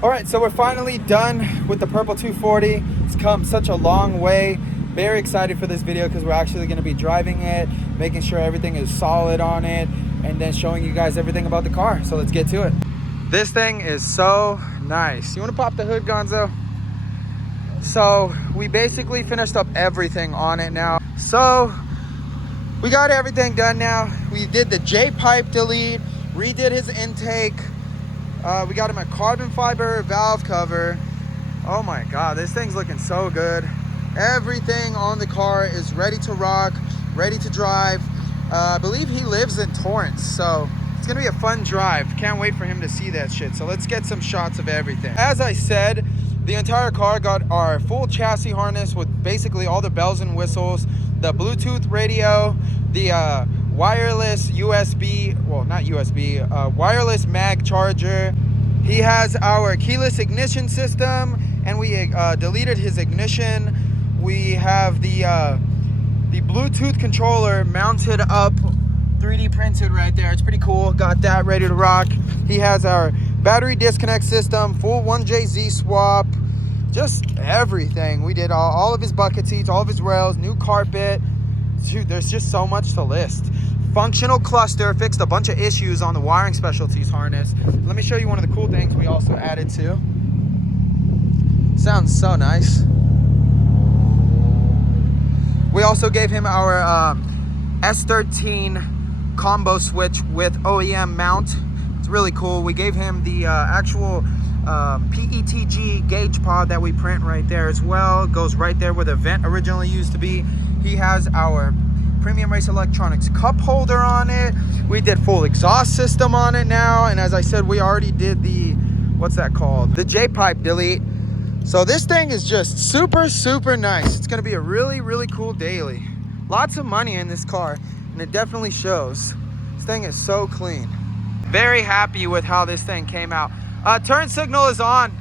All right, so we're finally done with the Purple 240. It's come such a long way. Very excited for this video because we're actually going to be driving it, making sure everything is solid on it, and then showing you guys everything about the car. So let's get to it. This thing is so nice. You want to pop the hood, Gonzo? So we basically finished up everything on it now. So we got everything done now. We did the J-pipe delete, redid his intake. We got him a carbon fiber valve cover. Oh my God, this thing's looking so good. Everything on the car is ready to rock, ready to drive. I believe he lives in Torrance, so it's gonna be a fun drive. Can't wait for him to see that shit. So let's get some shots of everything. As I said, the entire car got our full chassis harness with basically all the bells and whistles, the Bluetooth radio, the wireless USB, well, not USB, wireless mag charger. He has our keyless ignition system, and we deleted his ignition. We have the Bluetooth controller mounted up, 3D printed right there. It's pretty cool. Got that ready to rock. He has our battery disconnect system, full 1JZ swap, just everything. We did all of his bucket seats, all of his rails, new carpet. Dude, there's just so much to list. Functional cluster, fixed a bunch of issues on the wiring specialties harness. Let me show you one of the cool things we also added to. Sounds so nice. We also gave him our S13 combo switch with OEM mount. It's really cool. We gave him the actual PETG gauge pod that we print right there as well. It goes right there where the vent originally used to be. He has our Premium Race Electronics cup holder on it. We did full exhaust system on it now. And as I said, we already did the, what's that called? The J-pipe delete. So this thing is just super, super nice. It's gonna be a really, really cool daily. Lots of money in this car, and it definitely shows. This thing is so clean. Very happy with how this thing came out. Turn signal is on.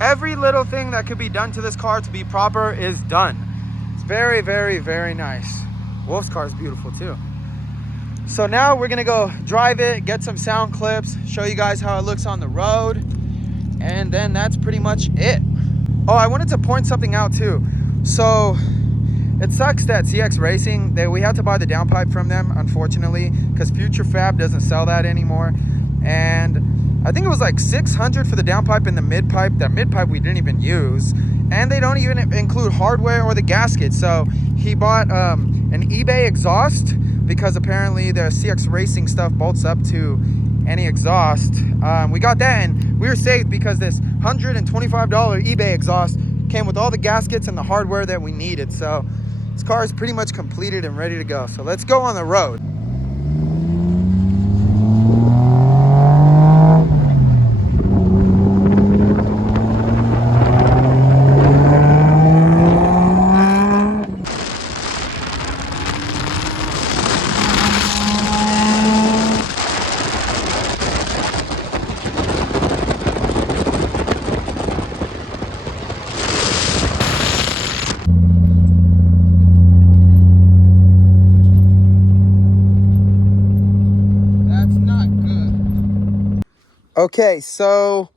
Every little thing that could be done to this car to be proper is done. It's very, very, very nice. Wolf's car is beautiful too. So now we're gonna go drive it, get some sound clips, show you guys how it looks on the road, and then that's pretty much it. Oh, I wanted to point something out too. So it sucks that CX Racing, we had to buy the downpipe from them, unfortunately, because Future Fab doesn't sell that anymore. And I think it was like $600 for the downpipe and the mid-pipe. That mid-pipe we didn't even use. And they don't even include hardware or the gasket. So he bought an eBay exhaust, because apparently the CX Racing stuff bolts up to any exhaust. We got that, and we were saved because this $125 eBay exhaust came with all the gaskets and the hardware that we needed. So this car is pretty much completed and ready to go. So let's go on the road. Okay, so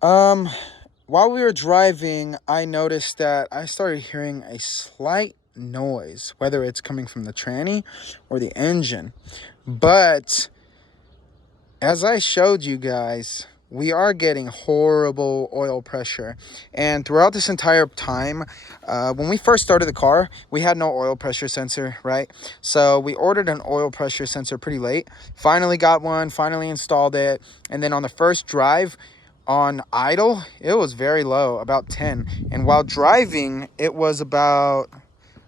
while we were driving, I noticed that I started hearing a slight noise, whether it's coming from the tranny or the engine. But as I showed you guys, we are getting horrible oil pressure. And throughout this entire time, when we first started the car, we had no oil pressure sensor, right? So we ordered an oil pressure sensor pretty late. Finally got one, finally installed it. And then on the first drive, on idle, it was very low, about 10. And while driving, it was about, I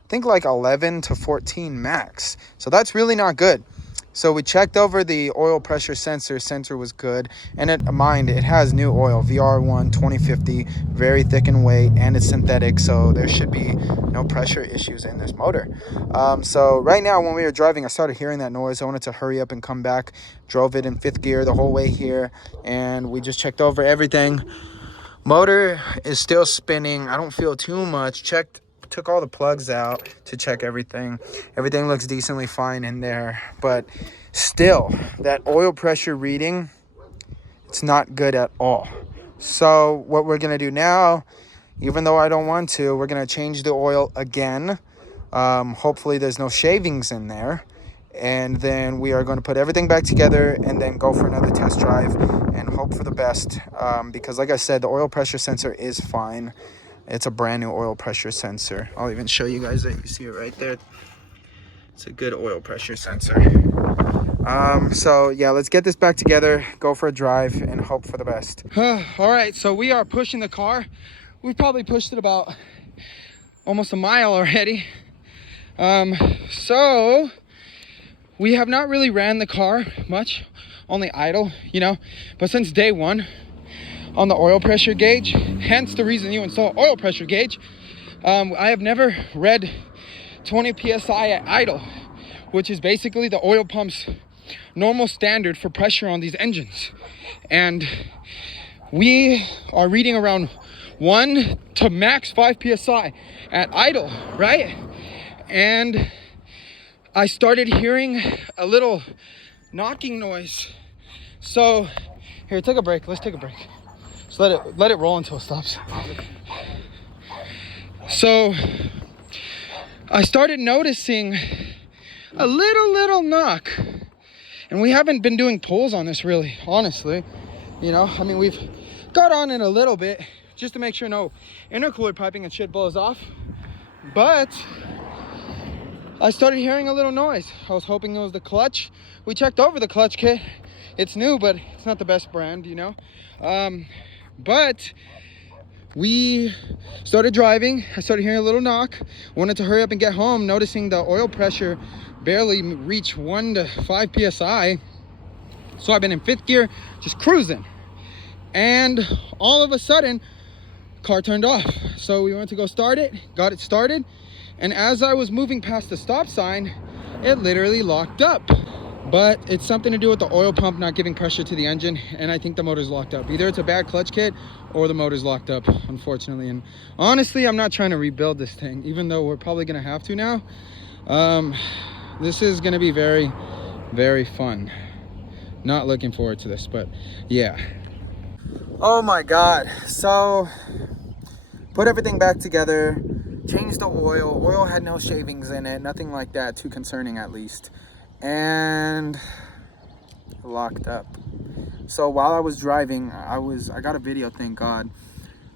think like 11 to 14 max. So that's really not good. So we checked over the oil pressure sensor. Sensor was good. And it has new oil, VR1 2050, very thick in weight, and it's synthetic. So there should be no pressure issues in this motor. So right now when we were driving, I started hearing that noise. I wanted to hurry up and come back. Drove it in 5th gear the whole way here. And we just checked over everything. Motor is still spinning. I don't feel too much. Took all the plugs out to check everything. Everything looks decently fine in there, but still that oil pressure reading, It's not good at all. So what we're gonna do now, even though I don't want to, we're gonna change the oil again. Hopefully there's no shavings in there. And then we are going to put everything back together and then go for another test drive and hope for the best. Because like I said, the oil pressure sensor is fine. It's a brand new oil pressure sensor. I'll even show you guys that. You see it right there. It's a good oil pressure sensor. So yeah, let's get this back together, go for a drive, and hope for the best. All right, so we are pushing the car. We've probably pushed it about almost a mile already. So we have not really ran the car much, only idle, you know, but since day one on the oil pressure gauge, hence the reason you install oil pressure gauge, I have never read 20 psi at idle, which is basically the oil pump's normal standard for pressure on these engines. And we are reading around 1 to max 5 psi at idle, right? And I started hearing a little knocking noise. So here, take a break. Let's take a break. Just let it roll until it stops. So I started noticing a little knock, and we haven't been doing pulls on this really, honestly. You know, I mean, we've got on it a little bit just to make sure no intercooler piping and shit blows off, but I started hearing a little noise. I was hoping it was the clutch. We checked over the clutch kit. It's new, but it's not the best brand, you know. But we started driving. I started hearing a little knock. Wanted to hurry up and get home, noticing the oil pressure barely reach 1 to 5 psi. So I've been in 5th gear, just cruising. And all of a sudden, car turned off. So we went to go start it, got it started. And as I was moving past the stop sign, it literally locked up. But it's something to do with the oil pump not giving pressure to the engine, and I think the motor's locked up. Either it's a bad clutch kit or the motor's locked up, unfortunately. And honestly, I'm not trying to rebuild this thing, even though we're probably gonna have to now. This is gonna be very, very fun. Not looking forward to this, but yeah. Oh my God. So, put everything back together. Changed the oil. Oil had no shavings in it, nothing like that, too concerning at least. And locked up. So while I was driving, I got a video, thank God.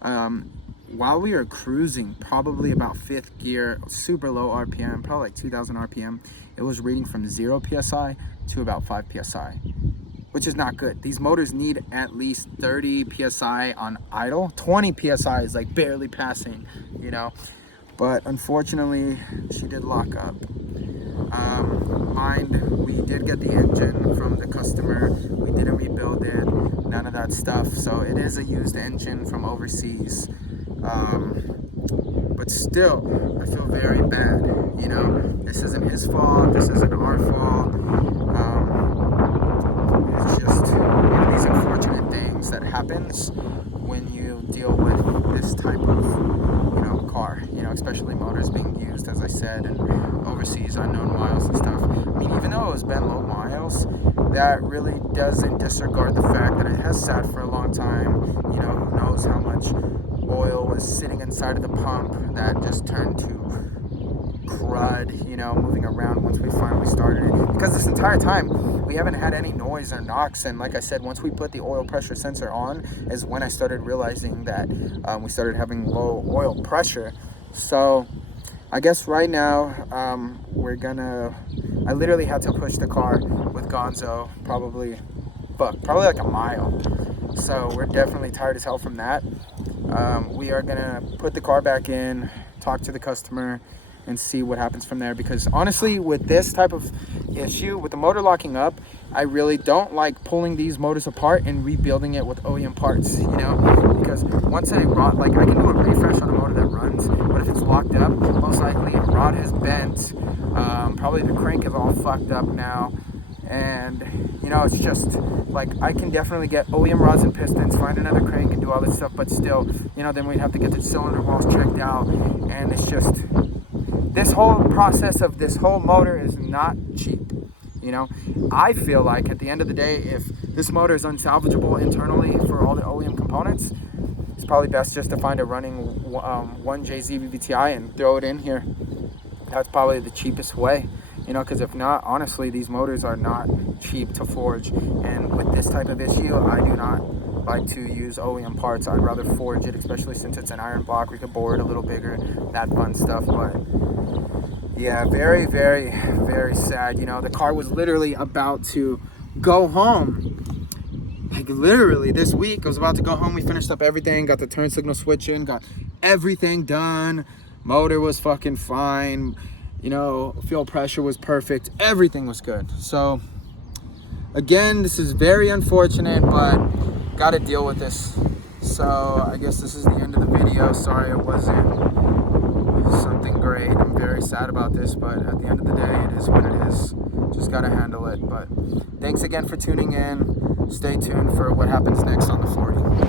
While we were cruising, probably about 5th gear, super low RPM, probably like 2000 RPM, it was reading from 0 psi to about 5 psi, which is not good. These motors need at least 30 psi on idle. 20 psi is like barely passing, you know. But unfortunately, she did lock up. We did get the engine from the customer. We didn't rebuild it, none of that stuff. So it is a used engine from overseas. But still, I feel very bad. You know, this isn't his fault. This isn't our fault. It's just one of these unfortunate things that happens when you deal with this type of, you know, car, you know, especially motors being used, as I said, and overseas unknown miles and stuff. I mean, even though it was been low miles, that really doesn't disregard the fact that it has sat for a long time. You know, who knows how much oil was sitting inside of the pump that just turned to crud, you know, moving around once we finally started it. Because this entire time, we haven't had any noise or knocks. And like I said, once we put the oil pressure sensor on is when I started realizing that we started having low oil pressure. So I guess right now, I literally had to push the car with Gonzo probably like a mile. So we're definitely tired as hell from that. We are gonna put the car back in, talk to the customer, and see what happens from there. Because honestly, with this type of issue, with the motor locking up, I really don't like pulling these motors apart and rebuilding it with OEM parts, you know? Because once a rod, like I can do a refresh on a motor that runs, but if it's locked up, most likely a rod has bent, probably the crank is all fucked up now, and you know, it's just like I can definitely get OEM rods and pistons, find another crank and do all this stuff, but still, you know, then we'd have to get the cylinder walls checked out, and it's just, this whole process of this whole motor is not cheap. You know, I feel like at the end of the day, if this motor is unsalvageable internally for all the OEM components. It's probably best just to find a running 1JZ VVTi and throw it in here. That's probably the cheapest way, you know, because if not, honestly, these motors are not cheap to forge. And with this type of issue, I do not like to use OEM parts. I'd rather forge it, especially since it's an iron block. We could bore it a little bigger, that fun stuff. But yeah, very, very, very sad. You know, the car was literally about to go home. Like literally this week, I was about to go home. We finished up everything, got the turn signal switch in, got everything done. Motor was fucking fine. You know, fuel pressure was perfect. Everything was good. So again, this is very unfortunate, but got to deal with this. So I guess this is the end of the video. Sorry it wasn't something great. I'm very sad about this, but at the end of the day, it is what it is. Just got to handle it. But thanks again for tuning in. Stay tuned for what happens next on the 40.